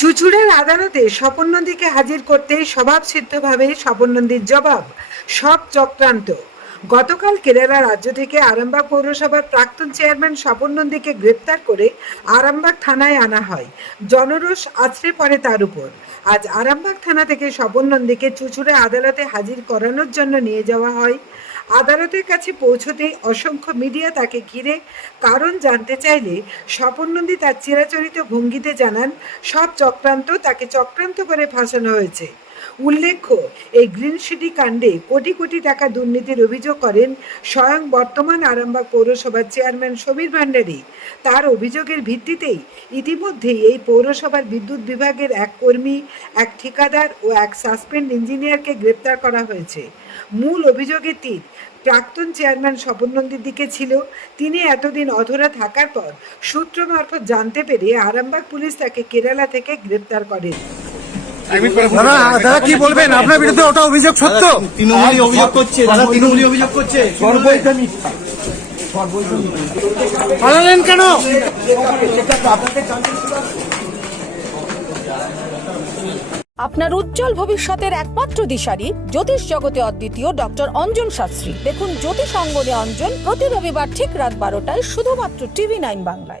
চুঁচুড়ার আদালতে স্বপন নন্দীকে হাজির করতে স্বভাবসিদ্ধভাবে স্বপন নন্দীর জবাব, সব চক্রান্ত। গতকাল কেরালা রাজ্য থেকে আরামবাগ পৌরসভার প্রাক্তন চেয়ারম্যান স্বপন নন্দীকে গ্রেপ্তার করে আরামবাগ থানায় আনা হয়। জনরোষ আছড়ে পড়ে তার উপর। আজ আরামবাগ থানা থেকে স্বপন নন্দীকে চুঁচুড়া আদালতে হাজির করানোর জন্য নিয়ে যাওয়া হয়। আদালতের কাছে পৌঁছতেই অসংখ্য মিডিয়া তাকে ঘিরে কারণ জানতে চাইলে স্বপন নন্দী তার চিরাচরিত ভঙ্গিতে জানান, সব চক্রান্ত, তাকে চক্রান্ত করে ফাঁসানো হয়েছে। উল্লেখ্য, এই গ্রিন সিটি কাণ্ডে কোটি কোটি টাকা দুর্নীতির অভিযোগ করেন স্বয়ং বর্তমান আরামবাগ পৌরসভার চেয়ারম্যান সমীর ভান্ডারী। তার অভিযোগের ভিত্তিতেই ইতিমধ্যেই এই পৌরসভার বিদ্যুৎ বিভাগের এক কর্মী, এক ঠিকাদার ও এক সাসপেন্ড ইঞ্জিনিয়ারকে গ্রেপ্তার করা হয়েছে। মূল অভিযোগের তীর প্রাক্তন চেয়ারম্যান স্বপন নন্দীর দিকে ছিল। তিনি এতদিন অধরা থাকার পর সূত্র মারফত জানতে পেরে আরামবাগ পুলিশ তাকে কেরালা থেকে গ্রেপ্তার করেন। দাদা কি বলবেন, আপনার বিরুদ্ধে ওটা অভিযোগ সত্য? তৃণমূলী অভিযোগ করছে, দাদা তৃণমূলী অভিযোগ করছে। পালালেন কেন? আপনার উজ্জ্বল ভবিষ্যতের একমাত্র দিশারি জ্যোতিষ জগতে অদ্বিতীয় ডক্টর অঞ্জন শাস্ত্রী। দেখুন জ্যোতিষ অঙ্গনে অঞ্জন প্রতি রবিবার ঠিক রাত 12টায় শুধুমাত্র TV9 বাংলায়।